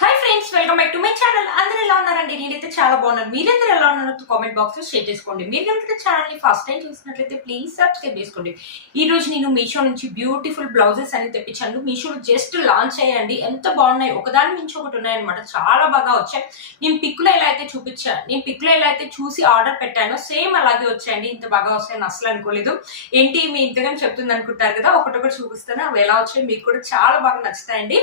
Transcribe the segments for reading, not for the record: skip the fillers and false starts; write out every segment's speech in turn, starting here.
Hi friends, welcome back to my channel. అందరూ ఎలా ఉన్నారండి? నేనైతే చాలా బాగున్నాను. మీరందరూ ఎలా ఉన్నారో కామెంట్ బాక్స్ లో షేర్ చేసుకోండి. మీరు కనుక ఛానల్ ని ఫస్ట్ టైం చూసినట్లయితే ప్లీజ్ సబ్స్క్రైబ్ చేసుకోండి. ఈ రోజు నేను మీషో నుంచి బ్యూటిఫుల్ బ్లౌజెస్ అని తెప్పించాను. మీషోలో జస్ట్ లాంచ్ అయ్యండి, ఎంత బాగున్నాయి, ఒకదాని మించి ఒకటి ఉన్నాయన్నమాట. చాలా బాగా వచ్చాయి. నేను పిక్కులో ఎలా అయితే చూసి ఆర్డర్ పెట్టానో సేమ్ అలాగే వచ్చాయండి. ఇంత బాగా వస్తాయని అసలు అనుకోలేదు. ఏంటి మీ ఇంతగా చెప్తుంది అనుకుంటారు కదా, ఒకటొకటి చూపిస్తాను. అవి ఎలా వచ్చాయి మీకు కూడా చాలా బాగా నచ్చుతాయండి.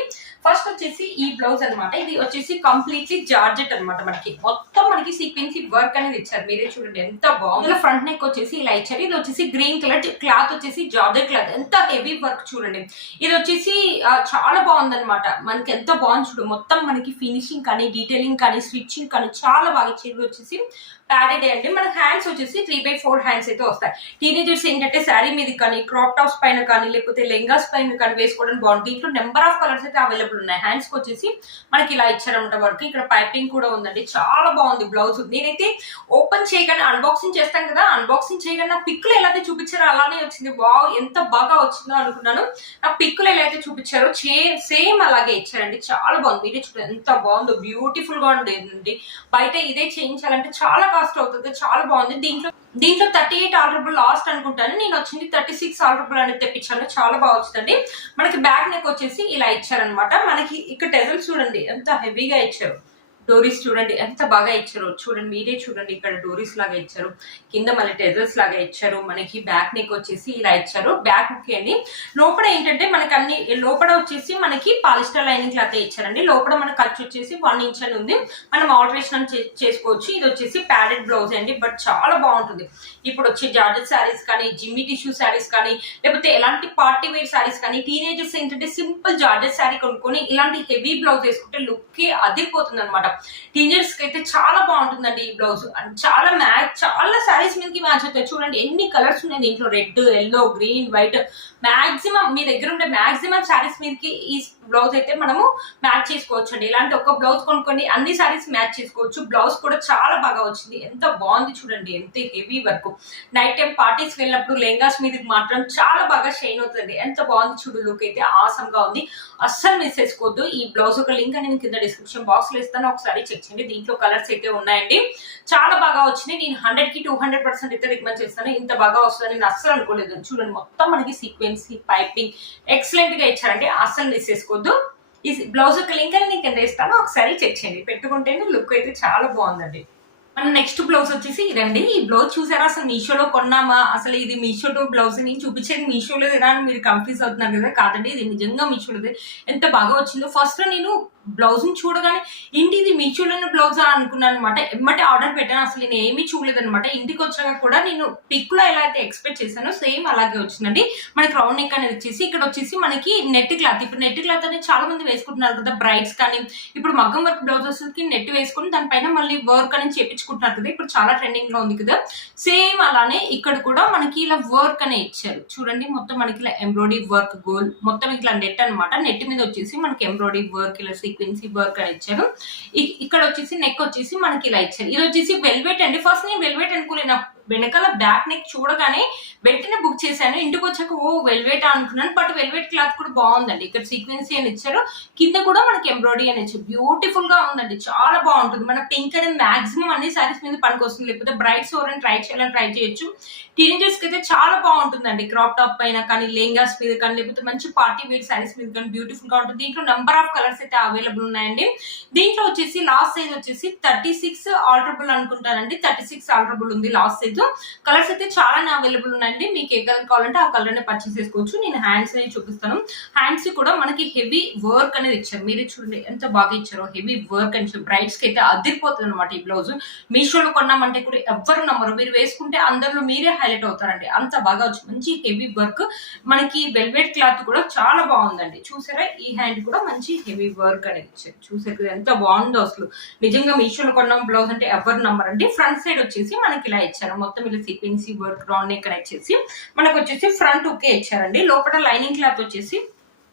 ఫస్ట్ వచ్చేసి ఈ బ్లౌజ్ అనమాట. ఇది వచ్చేసి కంప్లీట్లీ జార్జెట్ అనమాట. మనకి సీక్వెన్సీ వర్క్ అనేది ఇచ్చారు. మీరే చూడండి ఎంత బాగుంది. ఫ్రంట్ నెక్ వచ్చేసి ఇలా ఇచ్చారు. ఇది వచ్చేసి గ్రీన్ కలర్ క్లాత్, వచ్చేసి జార్జెట్ క్లాత్. ఎంత హెవీ వర్క్ చూడండి. ఇది వచ్చేసి చాలా బాగుంది అనమాట. మనకి ఎంత బాగుంది చూడు. మొత్తం మనకి ఫినిషింగ్ కానీ, డీటెయిలింగ్ కానీ, స్టిచ్చింగ్ కానీ చాలా బాగా ఇచ్చారు. వచ్చేసి ప్యాడెడ్ అండి. మన హ్యాండ్స్ వచ్చేసి 3/4 హ్యాండ్స్ అయితే వస్తాయి. టీనేజర్స్ ఏంటంటే శారీ మీద కానీ, క్రాప్ టాప్స్ పైన కానీ, లేకపోతే లెంగాస్ పైన కానీ వేసుకోవడానికి బాగుంటుంది. దీంట్లో నెంబర్ ఆఫ్ కలర్స్ అయితే అవైలబుల్ ఉన్నాయి. హ్యాండ్స్ కి వచ్చేసి మనకి ఇలా ఇచ్చారన్నమాట వర్క్. ఇక్కడ పైపింగ్ కూడా ఉందండి. చాలా బాగుంది బ్లౌజ్. నేనైతే ఓపెన్ చేయగానే అన్బాక్సింగ్ చేస్తాం కదా, అన్బాక్సింగ్ చేయగానే నా పిక్కులు ఎలా అయితే చూపించారో అలానే వచ్చింది. వావ్, ఎంత బాగా వచ్చిందో అనుకున్నాను. నా పిక్కులు ఎలా అయితే చూపించారో సేమ్ అలాగే ఇచ్చారండి. చాలా బాగుంది. మీరే చూడండి ఎంత బాగుందో, బ్యూటిఫుల్ గా ఉండేది. బయట ఇదే చేయించాలంటే చాలా కాస్ట్ అవుతుంది. చాలా బాగుంది. దీంట్లో 38 ఆర్డరబుల్ లాస్ట్ అనుకుంటాను. నేను వచ్చింది 36 ఆర్డరబుల్ అనేది తెప్పించాను. చాలా బాగా వచ్చిందండి. మనకి బ్యాక్ నెక్ వచ్చేసి ఇలా ఇచ్చారనమాట. మనకి ఇక్కడ టెజల్స్ చూడండి ఎంత హెవీగా ఇచ్చారు. డోరీస్ చూడండి ఎంత బాగా ఇచ్చారు. చూడండి, మీరే చూడండి. ఇక్కడ డోరీస్ లాగా ఇచ్చారు, కింద మళ్ళీ టెజల్స్ లాగా ఇచ్చారు. మనకి బ్యాక్ నెక్ వచ్చేసి ఇలా ఇచ్చారు. బ్యాక్ హుక్ అండి. లోపల ఏంటంటే మనకి అన్ని లోపల వచ్చేసి మనకి పాలిస్టర్ లైనింగ్ క్లాత్ ఇచ్చారండి. లోపల మన ఖర్చు వచ్చేసి 1 ఇంచ్ అని ఉంది. మనం ఆల్టరేషన్ చేసుకోవచ్చు. ఇది వచ్చేసి ప్యాడెడ్ బ్లౌజ్ అండి. బట్ చాలా బాగుంటుంది. ఇప్పుడు వచ్చే జార్జెట్ శారీస్ కానీ, జిమ్మి టిష్యూ శారీస్ కానీ, లేకపోతే ఎలాంటి పార్టీ వేర్ శారీస్ కానీ, టీనేజర్స్ ఏంటంటే సింపుల్ జార్జెట్ శారీ కొనుక్కొని ఇలాంటి హెవీ బ్లౌజ్ వేసుకుంటే లుక్ అదిరిపోతుంది అనమాట. టీనేజర్స్ కి అయితే చాలా బాగుంటుందండి ఈ బ్లౌజ్. చాలా శారీస్ మీదకి మ్యాచ్ అవుతాయి. చూడండి ఎన్ని కలర్స్ ఉన్నాయి దీంట్లో. Red, yellow, green, white. Maximum మీ దగ్గర ఉండే మాక్సిమం శారీస్ మీదకి ఈ బ్లౌజ్ అయితే మనము మ్యాచ్ చేసుకోవచ్చు అండి. ఇలాంటి ఒక బ్లౌజ్ కొనుక్కొని అన్ని శారీస్ మ్యాచ్ చేసుకోవచ్చు. బ్లౌజ్ కూడా చాలా బాగా వచ్చింది. ఎంత బాగుంది చూడండి. ఎంత heavy work. Night time parties వెళ్ళినప్పుడు లెంగాస్ మీదకి మాత్రం చాలా బాగా షైన్ అవుతుంది. ఎంత బాగుంది చూడు. లుక్ అయితే ఆసమ్ గా ఉంది. అస్సలు మిస్ చేసుకోవద్దు. ఈ బ్లౌజ్ ఒక లింక్ నేను కింద డిస్క్రిప్షన్ బాక్స్ లో ఇస్తాను, ఒకసారి చెక్ చేయండి. దీంట్లో కలర్స్ అయితే ఉన్నాయండి. చాలా బాగా వచ్చినాయి. నేను 100కి 200% అయితే రికమెండ్ చేస్తాను. ఇంత బాగా వస్తుందని నేను అస్సలు అనుకోలేదు. చూడండి మొత్తం మనకి సీక్వెన్సీ పైపింగ్ ఎక్సలెంట్ గా ఇచ్చారంటే అస్సలు మిస్ చేసుకోవద్దు. ఈ బ్లౌజ్ యొక్క లింక్ అని నేను కింద ఇస్తాను, ఒకసారి చెక్ చేయండి. పెట్టుకుంటేనే లుక్ అయితే చాలా బాగుందండి. మన నెక్స్ట్ బ్లౌజ్ వచ్చేసి ఇదండి. ఈ బ్లౌజ్ చూసారా? అసలు మీషోలో కొన్నామా, అసలు ఇది మీషో బ్లౌజ్ నేను చూపించేది మీషోలో అని మీరు కన్ఫ్యూజ్ అవుతున్నారు కదా. కాదండి, ఇది నిజంగా మీషోలోదే. ఎంత బాగా వచ్చిందో. ఫస్ట్ నేను బ్లౌజ్ ని చూడగానే ఏంటి ఇది మీషోలోనే బ్లౌజ్ అనుకున్నాను అనమాట. ఎమ్మటే ఆర్డర్ పెట్టాను. అసలు నేను ఏమీ చూడలేదు అనమాట. ఇంటికి వచ్చాక కూడా నేను పిక్ లో ఎలా అయితే ఎక్స్పెక్ట్ చేశానో సేమ్ అలాగే వచ్చిందండి. మనకి రౌండ్ నెక్ అనేది వచ్చేసి ఇక్కడ వచ్చేసి మనకి నెట్ క్లాత్. ఇప్పుడు నెట్ క్లాత్ అనేది చాలా మంది వేసుకుంటున్నారు కదా, బ్రైడ్స్ కానీ. ఇప్పుడు మగ్గం వర్క్ బ్లౌజెస్ కి నెట్ వేసుకుని దానిపైన మళ్ళీ వర్క్ అని చేపించుకుంటున్నారు కదా. ఇప్పుడు చాలా ట్రెండింగ్ లో ఉంది కదా. సేమ్ అలానే ఇక్కడ కూడా మనకి ఇలా వర్క్ అనే ఇచ్చారు. చూడండి మొత్తం మనకి ఇలా ఎంబ్రాయిడరీ వర్క్, గోల్డ్ మొత్తం ఇట్లా నెట్ అనమాట. నెట్ మీద వచ్చేసి మనకి ఎంబ్రాయిడరీ వర్క్, ఇలా సీక్వెన్సీ వర్క్ అని ఇచ్చారు. ఇక్కడ వచ్చేసి నెక్ వచ్చేసి మనకి ఇలా ఇచ్చారు. ఇది వచ్చేసి వెల్వెట్ అండి. ఫస్ట్ నేను వెల్వెట్ అనుకోలేను. వెనకాల బ్యాక్ నెక్ చూడగానే వెంటనే బుక్ చేశాను. ఇంటికి వచ్చాక ఓ వెల్వెట్ అనుకున్నాను. బట్ వెల్వెట్ క్లాత్ కూడా బాగుందండి. ఇక్కడ సీక్వెన్సీ అని ఇచ్చారు, కింద కూడా మనకి ఎంబ్రాయిడరీ అని ఇచ్చారు. బ్యూటిఫుల్ గా ఉందండి. చాలా బాగుంటుంది. మన పింక్ అనేది మాక్సిమం అన్ని సారీస్ మీద పనికొస్తుంది. లేకపోతే బ్రైడ్స్ ఎవరైనా ట్రై చేయాలని ట్రై చేయొచ్చు. టీనేజర్స్ కి అయితే చాలా బాగుంటుందండి. క్రాప్ టాప్ పైన కానీ, లెంగాస్ మీద కానీ, లేకపోతే మంచి పార్టీ వేర్ సారీస్ మీద కానీ బ్యూటిఫుల్ గా ఉంటుంది. దీంట్లో నెంబర్ ఆఫ్ కలర్స్ అయితే అవైలబుల్ ఉన్నాయండి. దీంట్లో వచ్చేసి లాస్ట్ సైజ్ వచ్చేసి 36 ఆల్టరబుల్ అనుకుంటానండి. 36 ఆల్టరబుల్ ఉంది లాస్ట్ సైజ్. కలర్స్ అయితే చాలా అవైలబుల్ ఉన్నాయండి. మీకు ఏ కలర్ కావాలంటే ఆ కలర్ నే పర్చేస్ చేసుకోవచ్చు. నేను హ్యాండ్స్ అనేది చూపిస్తాను. హ్యాండ్స్ కూడా మనకి హెవీ వర్క్ అనేది ఇచ్చారు. మీరే చూడండి ఎంత బాగా ఇచ్చారో. హెవీ వర్క్ అని బ్రైడ్స్ కి అయితే అదిరిపోతుంది అనమాట ఈ బ్లౌజ్. మీషోలో కొన్నామంటే కూడా ఎవ్వరు నమ్మరు. మీరు వేసుకుంటే అందరిలో మీరే హైలైట్ అవుతారండి. అంత బాగా వచ్చి మంచి హెవీ వర్క్. మనకి వెల్వెట్ క్లాత్ కూడా చాలా బాగుందండి. చూసారా? ఈ హ్యాండ్ కూడా మంచి హెవీ వర్క్ అనేది ఇచ్చారు. చూసారు ఎంత బాగుందో అసలు. నిజంగా మీషోలో కొన్న బ్లౌజ్ అంటే ఎవరు నమ్మరండి. ఫ్రంట్ సైడ్ వచ్చేసి మనకి ఇలా ఇచ్చారు. మొత్తం ఇలా సీక్వెన్సీ వర్క్ రౌండ్ నెక్ కనెక్ట్ చేసి మనకు వచ్చేసి ఫ్రంట్ హుక్ ఇచ్చారండి. లోపల లైనింగ్ క్లాత్ వచ్చేసి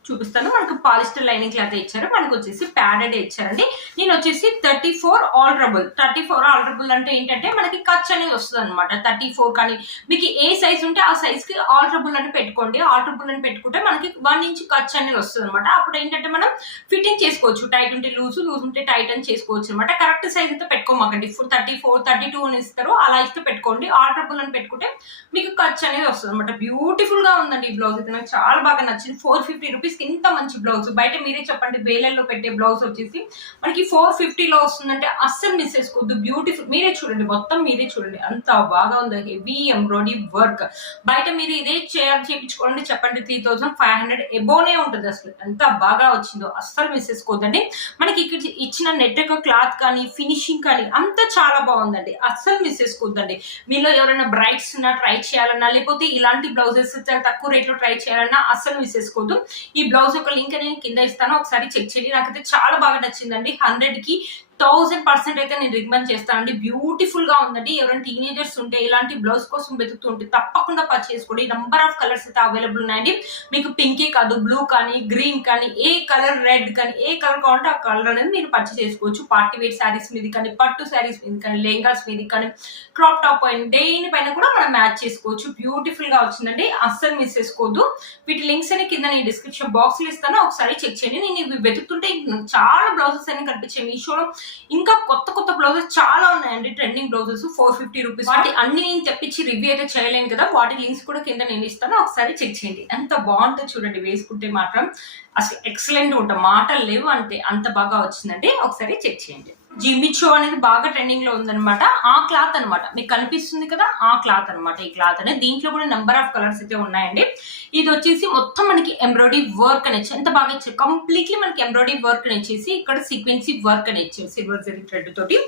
చూపిస్తాను. మనకు పాలిస్టర్ లైనింగ్ క్లాత్ ఇచ్చారు, మనకు వచ్చేసి ప్యాడెడ్ ఇచ్చారండి. నేను వచ్చేసి 34 ఆల్టరబుల్ అంటే ఏంటంటే మనకి ఖర్చు అనేది వస్తుంది అనమాట. 34 కానీ మీకు ఏ సైజ్ ఉంటే ఆ సైజ్ కి ఆల్టరబుల్ అని పెట్టుకోండి. ఆల్టరబుల్ అని పెట్టుకుంటే మనకి 1 ఇంచ్ ఖర్చు అనేది వస్తుంది అనమాట. అప్పుడు ఏంటంటే మనం ఫిట్టింగ్ చేసుకోవచ్చు. టైట్ ఉంటే లూజ్ ఉంటే టైట్ అని చేసుకోవచ్చు అనమాట. కరెక్ట్ సైజ్ అయితే పెట్టుకోమాకండి. 34 32 అని ఇస్తారు, అలా ఇస్తే పెట్టుకోండి. ఆల్టరబుల్ అని పెట్టుకుంటే మీకు ఖర్చు అనేది వస్తుంది అనమాట. బ్యూటిఫుల్ గా ఉందండి ఈ బ్లౌజ్ అయితే, నాకు చాలా బాగా నచ్చింది. 450 రూపీస్ ఇంత మంచి బ్లౌజ్ బయట మీరే చెప్పండి. వేలల్లో పెట్టే బ్లౌజ్ వచ్చేసి మనకి 450 లో వస్తుందంటే అస్సలు మిస్ చేసుకోవద్దు. బ్యూటిఫుల్, మీరే చూడండి, మొత్తం మీరే చూడండి, అంత బాగా ఉంది. Heavy embroidery work. బయట మీరు ఇదే చేయించుకోండి చెప్పండి 3500 ఎబోనే ఉంటుంది. అసలు ఎంత బాగా వచ్చిందో అస్సలు మిస్ చేసుకోవద్దండి. మనకి ఇక్కడ ఇచ్చిన నెట్ క్లాత్ కానీ ఫినిషింగ్ కానీ అంతా చాలా బాగుందండి. అస్సలు మిస్ చేసుకోవద్దండి. మీలో ఎవరైనా బ్రైడ్స్ ఉన్నా ట్రై చేయాలన్నా, లేకపోతే ఇలాంటి బ్లౌజెస్ తక్కువ రేట్ లో ట్రై చేయాలన్నా అస్సలు మిస్ చేసుకోవద్దు. ఈ బ్లౌజ్ యొక్క లింక్ నేను కింద ఇస్తాను, ఒకసారి చెక్ చేయండి. నాకైతే చాలా బాగా నచ్చిందండి. 100 కి 1000% అయితే నేను రికమెండ్ చేస్తానండి. బ్యూటిఫుల్ గా ఉందండి. ఎవరైనా టీనేజర్స్ ఉంటే ఇలాంటి బ్లౌజ్ కోసం వెతుకుతుంటే తప్పకుండా పర్చేస్ చేసుకోండి. నంబర్ ఆఫ్ కలర్స్ అయితే అవైలబుల్ ఉన్నాయండి. మీకు పింకీ కాదు, బ్లూ కానీ గ్రీన్ కానీ ఏ కలర్, రెడ్ కానీ ఏ కలర్ కావాలంటే ఆ కలర్ అనేది మీరు పర్చేస్ చేసుకోవచ్చు. పార్టీ వేర్ శారీస్ మీద కానీ, పట్టు శారీస్ మీద కానీ, లెహంగాస్ మీద కానీ, క్రాప్ టాప్ పైన దేనిపైన కూడా మనం మ్యాచ్ చేసుకోవచ్చు. బ్యూటిఫుల్ గా వచ్చిందండి. అస్సలు మిస్ చేసుకోవద్దు. వీటి లింక్స్ అని కింద నేను డిస్క్రిప్షన్ బాక్స్ లో ఇస్తాను, ఒకసారి చెక్ చేయండి. నేను ఇవి వెతుకుతుంటే చాలా బ్లౌజెస్ అని కనిపించాయి మీషోలో. ఇంకా కొత్త బ్లౌజెస్ చాలా ఉన్నాయండి, ట్రెండింగ్ బ్లౌజెస్ 450 రూపీస్. వాటి అన్ని నేను తెప్పించి రివ్యూ అయితే చేయలేను కదా, వాటి లింక్స్ కూడా కింద నేను ఇస్తాను, ఒకసారి చెక్ చేయండి. ఎంత బాగుంటుందో చూడండి, వేసుకుంటే మాత్రం అసలు ఎక్సలెంట్ ఉంటాం, మాటలు లేవు, అంతే అంత బాగా వచ్చిందండి. ఒకసారి చెక్ చేయండి. జిమిచో అనేది బాగా ట్రెండింగ్ లో ఉందన్నమాట. ఆ క్లాత్ అనమాట, మీకు కనిపిస్తుంది కదా, ఆ క్లాత్ అనమాట. ఈ క్లాత్ అనేది దీంట్లో కూడా నెంబర్ ఆఫ్ కలర్స్ అయితే ఉన్నాయండి. ఇది వచ్చేసి మొత్తం మనకి ఎంబ్రాయిడరీ వర్క్ అని ఎంత బాగా ఇచ్చారు. కంప్లీట్లీ మనకి ఎంబ్రాయిడరీ వర్క్ అని ఇచ్చేసి ఇక్కడ సీక్వెన్సీ వర్క్ అని ఇచ్చారు సిల్వర్ జరీ థ్రెడ్ తోటి.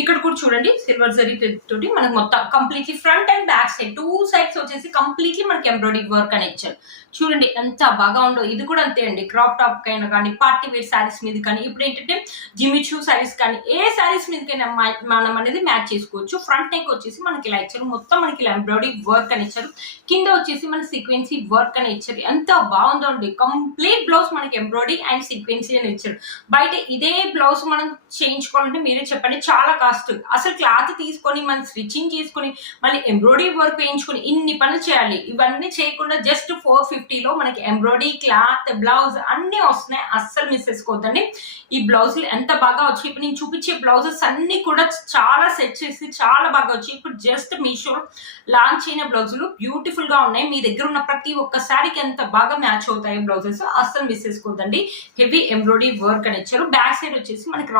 ఇక్కడ కూడా చూడండి సిల్వర్ జరీ థ్రెడ్ తోటి మనకి మొత్తం completely front and back side 2 sides వచ్చేసి కంప్లీట్లీ మనకి ఎంబ్రాయిడరీ వర్క్ అని ఇచ్చారు. చూడండి ఎంత బాగా ఉండో. ఇది కూడా అంతే అండి, క్రాప్ టాప్ కైనా కానీ, పార్టీ వేర్ శారీస్ మీద కానీ, ఇప్పుడు ఏంటంటే జిమిచూ శారీస్ కానీ ఏ శారీస్ మీదకైనా మనం అనేది మ్యాచ్ చేసుకోవచ్చు. ఫ్రంట్ నెక్ వచ్చేసి మనకి ఇలా ఇచ్చారు, మొత్తం మనకి ఇలా ఎంబ్రాయిడరీ వర్క్ అని ఇచ్చారు. కింద వచ్చేసి మన సీక్వెన్సీ వర్క్ అని ఇచ్చారు. ఎంత బాగుందో అండి. కంప్లీట్ బ్లౌజ్ మనకి ఎంబ్రాయిడరీ అండ్ సీక్వెన్సీ అని ఇచ్చారు. బయట ఇదే బ్లౌజ్ మనం చేయించుకోవాలంటే మీరే చెప్పండి చాలా కాస్ట్. అసలు క్లాత్ తీసుకొని మనం స్టిచ్చింగ్ చేసుకొని మళ్ళీ ఎంబ్రాయిడరీ వర్క్ వేయించుకొని ఇన్ని పనులు చేయాలి. ఇవన్నీ చేయకుండా జస్ట్ 450 లో మనకి ఎంబ్రాయిడరీ, క్లాత్, బ్లౌజ్ అన్ని వస్తున్నాయి. అస్సలు మిస్ చేసుకోవద్దండి. ఈ బ్లౌజ్ ఎంత బాగా వచ్చి ఇప్పుడు నేను చూపించే బ్లౌజెస్ అన్ని కూడా చాలా సెట్ చేసి చాలా బాగా వచ్చి ఇప్పుడు జస్ట్ మీషో లాంచ్ అయిన బ్లౌజులు బ్యూటిఫుల్ గా ఉన్నాయి. మీ దగ్గర ఉన్న ప్రతి ఒక్క శారీకి ఎంత బాగా మ్యాచ్ అవుతాయి బ్లౌజెస్, అస్సలు మిస్ చేసుకోవద్దండి. హెవీ ఎంబ్రాయిడరీ వర్క్ అని ఇచ్చారు. బ్యాక్ సైడ్ వచ్చేసి మనకి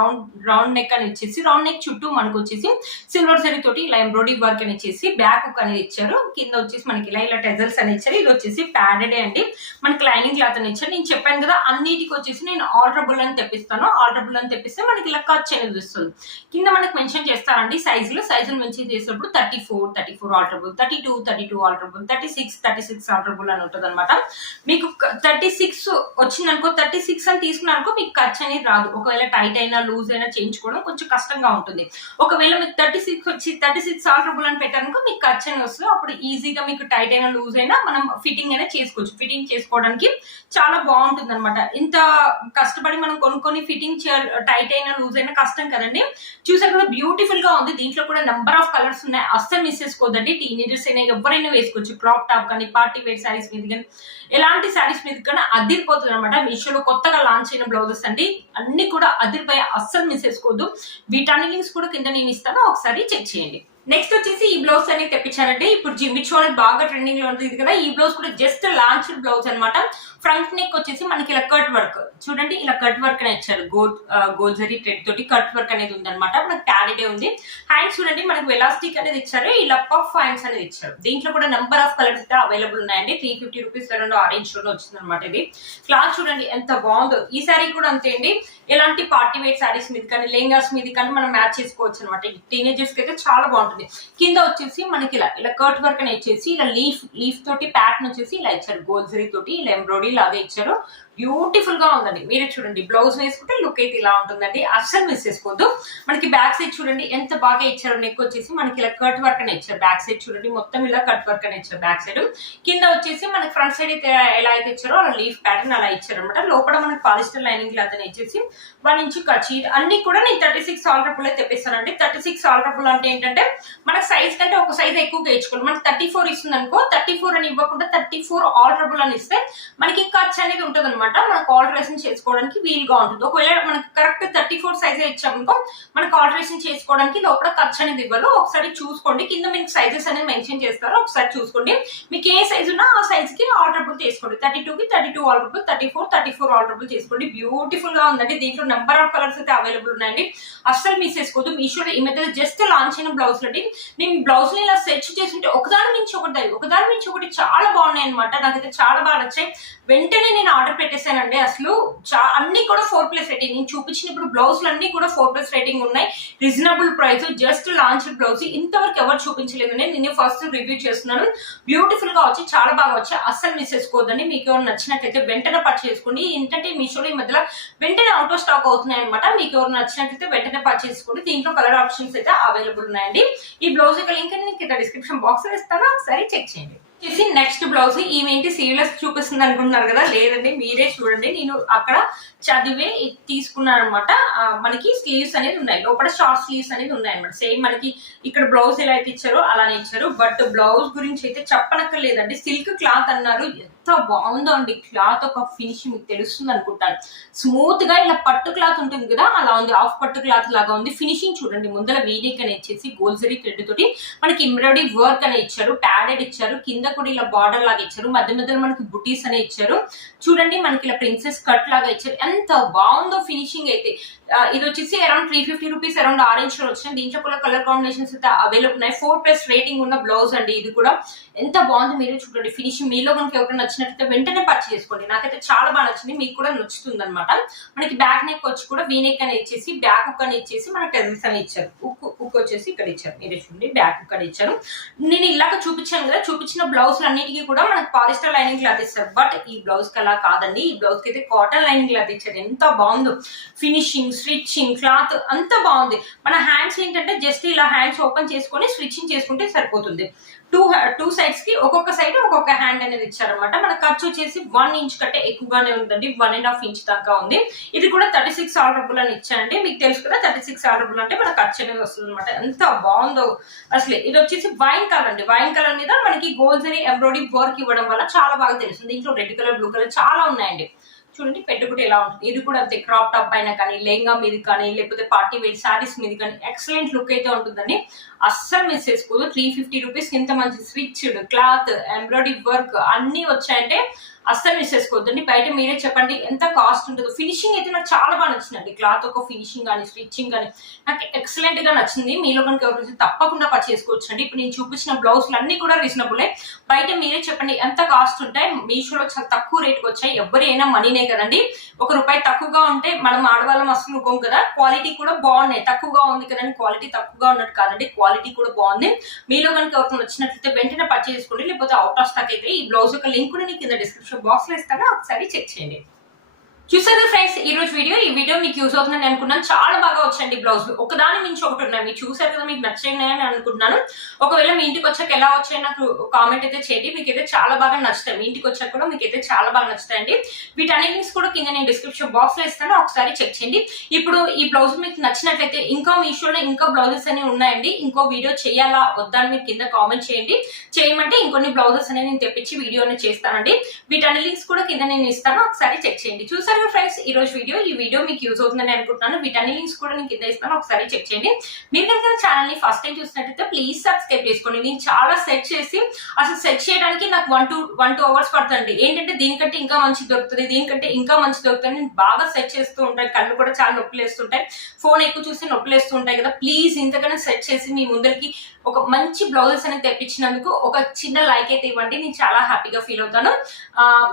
రౌండ్ నెక్ అని ఇచ్చేసి రౌండ్ నెక్ చుట్టూ మనకు వచ్చేసి సిల్వర్ జరీ తోటి ఇలా ఎంబ్రాయిడరీ వర్క్ అని ఇచ్చేసి బ్యాక్ హుక్ అనేది ఇచ్చారు. కింద వచ్చేసి మనకి ఇలా టెజల్స్ అని ఇచ్చారు. ఇది వచ్చేసి ప్యాడెడ్ అండి, మనకి లైనింగ్ క్లాత్ అని ఇచ్చారు. నేను చెప్పాను కదా అన్నిటికి వచ్చేసి నేను ఆల్టరబుల్ అని తెప్పిస్తాను. ఆల్టరబుల్ అని తెప్పిస్తే మనకి ఇలా ఖర్చు అనేది వస్తుంది. కింద మనకి మెన్షన్ చేస్తారండి సైజులు మెన్షన్ చేసినప్పుడు 34 ఆల్టరబుల్, 32 ఆల్టరబుల్, 36 ఆల్టరబుల్ అని ఉంటుంది అనమాట. మీకు 36 వచ్చిందనుకో, 36 అని తీసుకున్నారనుకో మీకు ఖర్చు అనేది రాదు. ఒకవేళ టైట్ అయినా లూజ్ అయినా చేయించుకోవడం కొంచెం కష్టంగా ఉంటుంది. ఒకవేళ మీకు 36 వచ్చి 36 ఆల్టరబుల్ అని పెట్టారనుకో మీకు ఖర్చు అనేది వస్తుంది. అప్పుడు ఈజీగా మీకు టైట్ అయినా లూజ్ అయినా మనం ఫిట్టింగ్ అయినా చేసుకోవచ్చు. ఫిట్టింగ్ చేసుకోవడానికి చాలా బాగుంటుంది అనమాట. ఇంత కష్టపడి మనం కొనుక్కొని ఫిట్టింగ్ టైట్ అయినా లూజ్ అయినా కష్టం కదండి. చూసారు కదా బ్యూటిఫుల్ గా ఉంది. దీంట్లో కూడా నెంబర్ ఆఫ్ కలర్స్ ఉన్నాయి, అస్సలు మిస్ చేసుకోవద్దండి. టీనేజర్స్ అయినా ఎవరైనా వేసుకోవచ్చు. క్రాప్ టాప్ కానీ, పార్టీ వేర్ శారీస్ మీద కానీ, ఎలాంటి శారీస్ మీద కానీ అదిరిపోతుంది అనమాట. మీషోలో కొత్తగా లాంచ్ అయిన బ్లౌజెస్ అండి, అన్ని కూడా అదిరిపోయి అస్సలు మిస్ చేసుకోవద్దు. వీటన్ని లింక్స్ కూడా కింద నేను ఇస్తాను, ఒకసారి చెక్ చేయండి. నెక్స్ట్ వచ్చేసి ఈ బ్లౌజ్ అనేది తెప్పించానంటే ఇప్పుడు జిమిచో అనేది బాగా ట్రెండింగ్ లో ఉంటుంది కదా. ఈ బ్లౌజ్ కూడా జస్ట్ లాంచ్ బ్లౌజ్ అనమాట. ఫ్రంట్ నెక్ వచ్చేసి మనకి ఇలా కట్ వర్క్ చూడండి, ఇలా కట్ వర్క్ అనేది ఇచ్చారు. గోల్డ్ జరీ థ్రెడ్ తోటి కట్ వర్క్ అనేది ఉంది అనమాట. మనకి ప్యాడెడ్ ఉంది. హ్యాండ్స్ చూడండి మనకి ఎలాస్టిక్ అనేది ఇచ్చారు. ఇలా పఫ్ హ్యాండ్స్ అనేది ఇచ్చారు. దీంట్లో కూడా నెంబర్ ఆఫ్ కలర్స్ అయితే అవైలబుల్ ఉన్నాయండి. 350 రూపీస్ ఆరెంజ్ లో వచ్చింది అనమాట. ఇది క్లాత్ చూడండి ఎంత బాగుందో. ఈ శారీ కూడా అంతే అండి, ఎలాంటి పార్టీ వేర్ శారీస్ మీద కానీ, లెహంగాస్ మీద కానీ మనం మ్యాచ్ చేసుకోవచ్చు అనమాట. టీనేజర్స్ కి అయితే చాలా బాగుంటుంది. కింద వచ్చేసి మనకి ఇలా కట్ వర్క్ అని ఇచ్చేసి ఇలా లీఫ్ తోటి ప్యాటర్న్ వచ్చేసి ఇలా ఇచ్చారు. గోల్డ్ జరీ తోటి ఇలా ఎంబ్రాయిడరీ లాగా ఇచ్చారు. బ్యూటిఫుల్ గా ఉందండి. మీరే చూడండి, బ్లౌజ్ వేసుకుంటే లుక్ అయితే ఇలా ఉంటుందండి. అస్సలు మిస్ చేసుకోవద్దు. మనకి బ్యాక్ సైడ్ చూడండి ఎంత బాగా ఇచ్చారు. నెక్ వచ్చేసి మనకి ఇలా కట్ వర్క్ అని ఇచ్చారు. బ్యాక్ సైడ్ చూడండి మొత్తం ఇలా కట్ వర్క్ అని ఇచ్చారు. బ్యాక్ సైడ్ కింద వచ్చేసి మనకి ఫ్రంట్ సైడ్ అయితే ఎలా అయితే ఇచ్చారో అలా లీఫ్ ప్యాటర్న్ అలా ఇచ్చారు అనమాట. లోపల మనకి పాలిస్టర్ లైనింగ్ క్లాత్ అని ఇచ్చేసి 1 ఇంచ్ కచ్చి అన్ని కూడా నేను 36 ఆల్టరబుల్ తెప్పిస్తానండి. 36 ఆల్టరబుల్ అంటే ఏంటంటే మన సైజ్ కంటే ఒక సైజ్ ఎక్కువగా ఇచ్చుకోవాలి. మనకి 34 ఇస్తుంది అనుకో, 34 అని ఇవ్వకుండా 34 ఆల్టరబుల్ అని ఇస్తే మనకి ఖర్చు అనేది ఉంటుంది అనమాట. మనకు ఆల్టరేషన్ చేసుకోవడానికి వీలుగా ఉంటుంది. ఒకవేళ మనకి కరెక్ట్ 34 సైజ్ ఇచ్చామనుకో మనకు ఆల్టరేషన్ చేసుకోవడానికి లోపల ఖర్చు అనేది ఇవ్వరు. ఒకసారి చూసుకోండి, కింద మీకు సైజెస్ అనేది మెన్షన్ చేస్తారో ఒకసారి చూసుకోండి. మీకు ఏ సైజ్ ఉన్నా ఆ సైజ్ కి ఆల్టరబుల్ చేసుకోండి. 32 కి 32 ఆల్టరబుల్, 34 ఆల్టరబుల్ చేసుకోండి. బ్యూటిఫుల్ గా ఉందండి. దీంట్లో నెంబర్ ఆఫ్ కలర్స్ అయితే అవైలబుల్ ఉన్నాయండి. అస్సలు మిస్ చేసుకోవద్దు. మీషోలో ఈ మధ్య జస్ట్ లాంచ్ అయిన బ్లౌజ్ అండి. నేను బ్లౌజ్ ని ఇలా సెర్చ్ చేస్తుంటే ఒకదాని నుంచి ఒకటి చాలా బాగున్నాయి అనమాట. నాకైతే చాలా బాగా నచ్చాయి. వెంటనే నేను ఆర్డర్ పెట్టేశానండి. అసలు అన్ని కూడా 4+ రేటింగ్. నేను చూపించిన ఇప్పుడు బ్లౌజ్లు అన్ని కూడా 4+ రేటింగ్ ఉన్నాయి. Reasonable price, just launch blouse. ఇంతవరకు ఎవరు చూపించలేదు. నేను ఫస్ట్ రివ్యూ చేస్తున్నాను. బ్యూటిఫుల్ గా వచ్చి చాలా బాగా వచ్చాయి. అస్సలు మిస్ చేసుకోవద్దండి. మీకు ఎవరు నచ్చినట్లయితే వెంటనే పర్చేస్ చేసుకోండి. ఏంటంటే మీషోలో ఈ మధ్యలో వెంటనే అవుట్ ఆఫ్ స్టాక్ అవుతున్నాయి అనమాట. మీకు ఎవరు నచ్చినట్లయితే వెంటనే పర్చేస్ చేసుకోండి. దీంట్లో కలర్ ఆప్షన్స్ అయితే అవైలబుల్ ఉన్నాయండి. ఈ బ్లౌజ్ యొక్క లింక్ నేను కింద డిస్క్రిప్షన్ బాక్స్ లో ఇస్తాను, ఒకసారి చెక్ చేయండి. నెక్స్ట్ బ్లౌజ్ ఈమెంటి సీరియస్ చూపిస్తుంది అనుకుంటున్నారు కదా, లేదండి మీరే చూడండి. నేను అక్కడ చదివే తీసుకున్నాను అనమాట. మనకి స్లీవ్స్ అనేది ఉన్నాయి, లోపల షార్ట్ స్లీవ్స్ అనేది ఉన్నాయి అనమాట. సేమ్ మనకి ఇక్కడ బ్లౌజ్ ఎలా అయితే ఇచ్చారో అలానే ఇచ్చారు. బట్ బ్లౌజ్ గురించి అయితే చెప్పనక్కర్లేదండి. సిల్క్ క్లాత్ అన్నారు, ఎంత బాగుందో అండి. క్లాత్ ఒక ఫినిష్ మీకు తెలుస్తుంది అనుకుంటాను. స్మూత్ గా ఇలా పట్టు క్లాత్ ఉంటుంది కదా అలా ఉంది. ఆఫ్ పట్టు క్లాత్ లాగా ఉంది. ఫినిషింగ్ చూడండి, ముందర వీనెక్ అని ఇచ్చేసి గోల్జరీ థ్రెడ్ తోటి మనకి ఎంబ్రాయిడరీ వర్క్ అని ఇచ్చారు. ప్యాడెడ్ ఇచ్చారు. కింద కూడా ఇలా బార్డర్ లాగా ఇచ్చారు. మధ్య మధ్యలో మనకి బుటీస్ అనే ఇచ్చారు. చూడండి మనకి ఇలా ప్రిన్సెస్ కట్ లాగా ఇచ్చారు. ఎంత బాగుందో ఫినిషింగ్ అయితే. ఇది వచ్చేసి అరౌండ్ 350 రూపీస్, అరౌండ్ ఆరెంజ్ లో వచ్చినాయి. దీంట్లో కూడా కలర్ కాంబినేషన్స్ అయితే అవైలబుల్ ఉన్నాయి. 4+ రేటింగ్ ఉన్న బ్లౌజ్ అండి. ఇది కూడా ఎంత బాగుంది మీరే చూడండి. ఫినిషింగ్ మీలో మనకి ఎవరైనా నచ్చినట్లయితే వెంటనే పర్చేస్ చేసుకోండి. నాకైతే చాలా బాగా నచ్చింది, మీకు కూడా నచ్చుతుంది అనమాట. మనకి బ్యాక్ నెక్ వచ్చి కూడా వీనెక్ అని ఇచ్చేసి బ్యాక్ హుక్ అని ఇచ్చేసి మనకి టెజల్స్ అని ఇచ్చారు. హుక్ వచ్చేసి ఇక్కడ ఇచ్చారు. మీరే చూడండి బ్యాక్ హుక్ అని ఇచ్చారు. నేను ఇలాగ చూపించాను కదా, చూపించిన బ్లౌజ్ అన్నిటికీ కూడా మనకి పాలిస్టర్ లైనింగ్ క్లాత్ ఇస్తారు. బట్ ఈ బ్లౌజ్ కి అలా కాదండి. ఈ బ్లౌజ్ కి అయితే కాటన్ లైనింగ్ క్లాత్ ఇచ్చారు. ఎంత బాగుందో ఫినిషింగ్, స్టిచ్చింగ్, క్లాత్ అంత బాగుంది. మన హ్యాండ్స్ ఏంటంటే జస్ట్ ఇలా హ్యాండ్స్ ఓపెన్ చేసుకొని స్టిచ్చింగ్ చేసుకుంటే సరిపోతుంది. టూ సైడ్స్ కి ఒక్కొక్క సైడ్ ఒక్కొక్క హ్యాండ్ అనేది ఇచ్చారనమాట. మన ఖర్చు వచ్చేసి 1 ఇంచ్ కంటే ఎక్కువగానే ఉందండి. 1.5 ఇంచ్ దాకా ఉంది. ఇది కూడా 36 ఆల్టరబుల్ అని ఇచ్చానండి. మీకు తెలుసు కదా 36 ఆల్టరబుల్ అంటే మన ఖర్చు అనేది వస్తుంది అనమాట. ఎంత బాగుందో అసలు. ఇది వచ్చేసి వైన్ కలర్ అండి. వైన్ కలర్ మీద మనకి గోల్జరీ ఎంబ్రాయిడరీ వర్క్ ఇవ్వడం వల్ల చాలా బాగా తెలుస్తుంది. దీంట్లో రెడ్ కలర్, బ్లూ కలర్ చాలా ఉన్నాయండి. చూడండి పెట్టుకుంటే ఎలా ఉంటుంది. ఇది కూడా అంతే, క్రాప్ టాప్ పైన కానీ, లెహంగా మీద కానీ, లేకపోతే పార్టీ వేర్ శారీస్ మీద కానీ ఎక్సలెంట్ లుక్ అయితే ఉంటుందండి. అస్సలు మిస్ చేసుకోదు. 350 రూపీస్ ఇంత మంచి స్విచ్డ్ క్లాత్, ఎంబ్రాయిడరీ వర్క్ అన్ని వచ్చాయంటే అస్సలు మిస్ చేసుకోవద్దండి. బయట మీరే చెప్పండి ఎంత కాస్ట్ ఉంటుందో. ఫినిషింగ్ అయితే నాకు చాలా బాగా నచ్చిందండి. క్లాత్ ఒక ఫినిషింగ్ కానీ, స్టిచ్చింగ్ కానీ నాకు ఎక్సలెంట్ గా నచ్చింది. మీలో కనుక ఎవరైతే తప్పకుండా పర్చేస్ చేసుకోవచ్చు అండి. ఇప్పుడు నేను చూపించిన బ్లౌజ్లు అన్ని కూడా రీజనబుల్. బయట మీరే చెప్పండి ఎంత కాస్ట్ ఉంటాయి. మీషోలో చాలా తక్కువ రేట్కి వచ్చాయి. ఎవరైనా మనీనే కదండి. ₹1 తక్కువగా ఉంటే మనం ఆడవాళ్ళం అసలు ఊకోం కదా. క్వాలిటీ కూడా బాగున్నాయి. తక్కువగా ఉంది కదండి, క్వాలిటీ తక్కువగా ఉన్నట్టు కాదండి, క్వాలిటీ కూడా బాగుంది. మీలో కనుక ఎవరికి నచ్చినట్లయితే వెంటనే పర్చేస్ చేసుకోండి. లేకపోతే అవుట్ ఆఫ్ స్టాక్ అయితే ఈ బ్లౌజ్ యొక్క లింక్ కూడా కింద డిస్క్రిప్షన్ బాక్స్ లో ఇస్తాను, ఒకసారి చెక్ చేయండి. చూసారు ఫ్రెండ్స్ ఈ రోజు ఈ వీడియో మీకు యూజ్ అవుతుందని అనుకున్నాను. చాలా బాగా వచ్చాయండి బ్లౌజ్, ఒకదాని మించి ఒకటి ఉన్నాయి. మీరు చూసారు కదా, మీకు నచ్చాయని అనుకుంటున్నాను. ఒకవేళ మీ ఇంటికి వచ్చాక ఎలా వచ్చాయి నాకు కామెంట్ అయితే చేయండి. మీకైతే చాలా బాగా నచ్చుతాయి. మీ ఇంటికి వచ్చాక కూడా మీకైతే చాలా బాగా నచ్చుతాయండి. వీటన్ని లింక్స్ కూడా కింద నేను డిస్క్రిప్షన్ బాక్స్ లో ఇస్తాను, ఒకసారి చెక్ చేయండి. ఇప్పుడు ఈ బ్లౌజ్ మీకు నచ్చినట్లయితే ఇంకా మీషోలో ఇంకా బ్లౌజెస్ అనేవి ఉన్నాయండి. ఇంకో వీడియో చేయాలా వద్దా అని మీరు కింద కామెంట్ చేయండి. చేయమంటే ఇంకొన్ని బ్లౌజెస్ అనేది నేను తెప్పించి వీడియో అనేది చేస్తానండి. వీటన్ని లింక్స్ కూడా కింద నేను ఇస్తాను, ఒకసారి చెక్ చేయండి. చూసారు ఫ్రెండ్స్ ఈ రోజు ఈ వీడియో మీకు యూజ్ అవుతుందని అనుకుంటున్నాను. వీటన్ని లింక్స్ కూడా నేను కింద ఇస్తాను, ఒకసారి చెక్ చేయండి. మీరు కనుక ఛానల్ ని ఫస్ట్ టైం చూసినట్లయితే ప్లీజ్ సబ్స్క్రైబ్ చేసుకోండి. నేను చాలా సెర్చ్ చేసి అసలు సెర్చ్ చేయడానికి నాకు 1-2 అవర్స్ పడుతుంది. ఏంటంటే దీనికంటే ఇంకా మంచి దొరుకుతుంది, దీనికంటే ఇంకా మంచి దొరుకుతుంది. నేను బాగా సెర్చ్ చేస్తూ ఉంటాను. కళ్ళు కూడా చాలా నొప్పులు వేస్తుంటాయి, ఫోన్ ఎక్కువ చూసి నొప్పులు వేస్తూ ఉంటాయి కదా. ప్లీజ్ ఇంతకన్నా సెర్చ్ చేసి మీ ముందరికి ఒక మంచి బ్లౌజెస్ అనేది తెప్పించినందుకు ఒక చిన్న లైక్ అయితే ఇవ్వండి. నేను చాలా హ్యాపీగా ఫీల్ అవుతాను.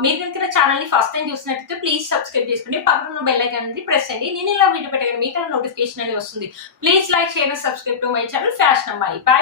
మీరు కనుక ఛానల్ ని ఫస్ట్ టైం చూసినట్లయితే ప్లీజ్ సబ్స్క్రైబ్ చేసుకోండి. పక్కన బెల్ ఐకాన్ అనేది ప్రెస్ చేయండి. నేను ఇలా వీడియో పెట్టగానే మీకు నోటిఫికేషన్ అనేది వస్తుంది. Please like, share, subscribe to my channel fashion అమ్మాయి. బై.